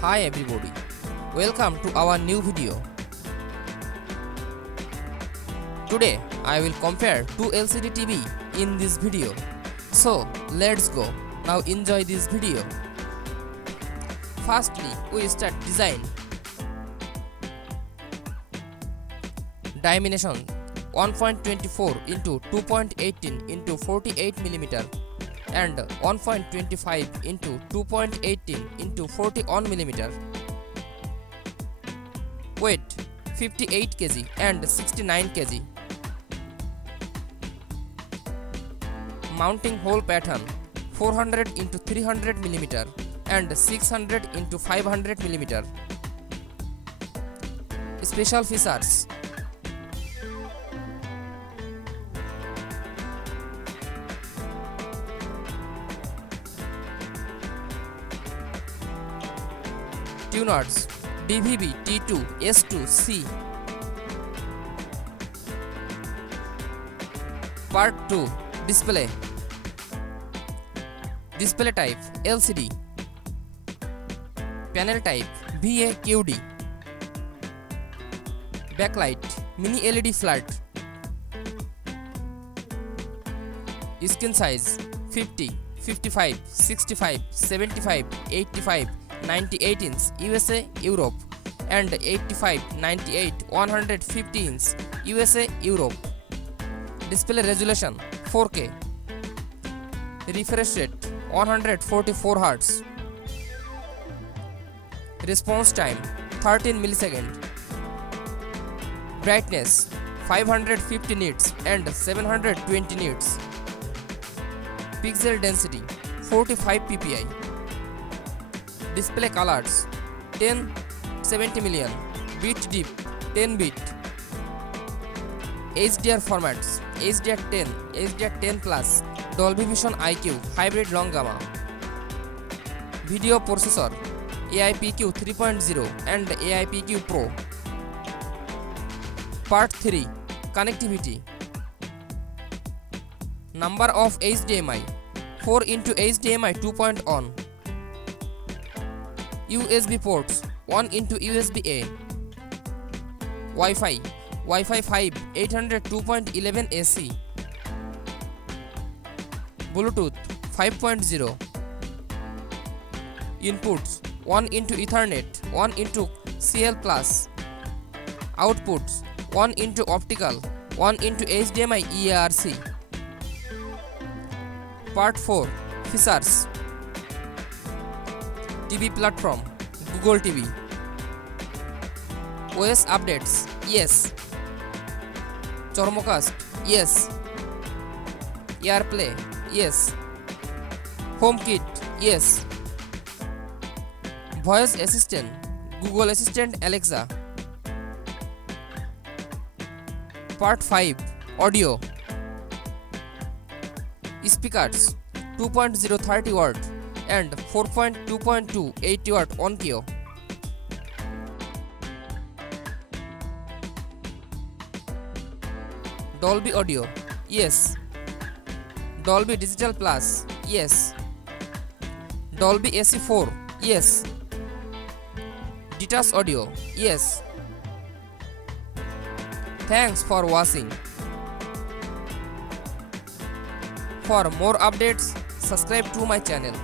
Hi everybody, welcome to our new video. Today I will compare two LCD TV in this video. So let's go. Now enjoy this video. Firstly, we start design. Dimension 1.24 into 2.18 into 48 mm and 1.25 into 2.18 into 41 mm. Weight 58 kg and 69 kg. Mounting hole pattern 400 into 300 mm and 600 into 500 mm. Special features: tuners DVB T2 S2 C. Part 2 Display. Display type LCD. Panel type VA QD. Backlight mini LED flat. Screen size 50, 55, 65, 75, 85, 98 inch USA Europe and 85, 98, 150 inch USA Europe. Display resolution 4K. Refresh rate 144 Hz. Response time 13 milliseconds. Brightness 550 nits and 720 nits. Pixel density 45 ppi. Display colors 10 70 million, bit deep 10 bit. HDR formats HDR10, HDR10 Plus, Dolby Vision IQ, Hybrid Long Gamma. Video processor AIPQ 3.0 and AIPQ Pro. Part 3 Connectivity. Number of HDMI 4 into HDMI 2.1. USB ports 1 into USB A. Wi-Fi 5 802.11 AC. Bluetooth 5.0. Inputs 1 into Ethernet, 1 into CL+. Outputs 1 into optical, 1 into HDMI EARC. Part 4 Features. TV platform Google TV. OS updates yes. Chromecast yes. AirPlay yes. HomeKit yes. Voice assistant Google Assistant Alexa. Part 5 Audio. Speakers 2.030 watt and 4.2.2 80 watt on-cue. Dolby Audio yes. Dolby Digital Plus yes. Dolby AC4 yes. Detached Audio yes. Thanks for watching. For more updates, subscribe to my channel.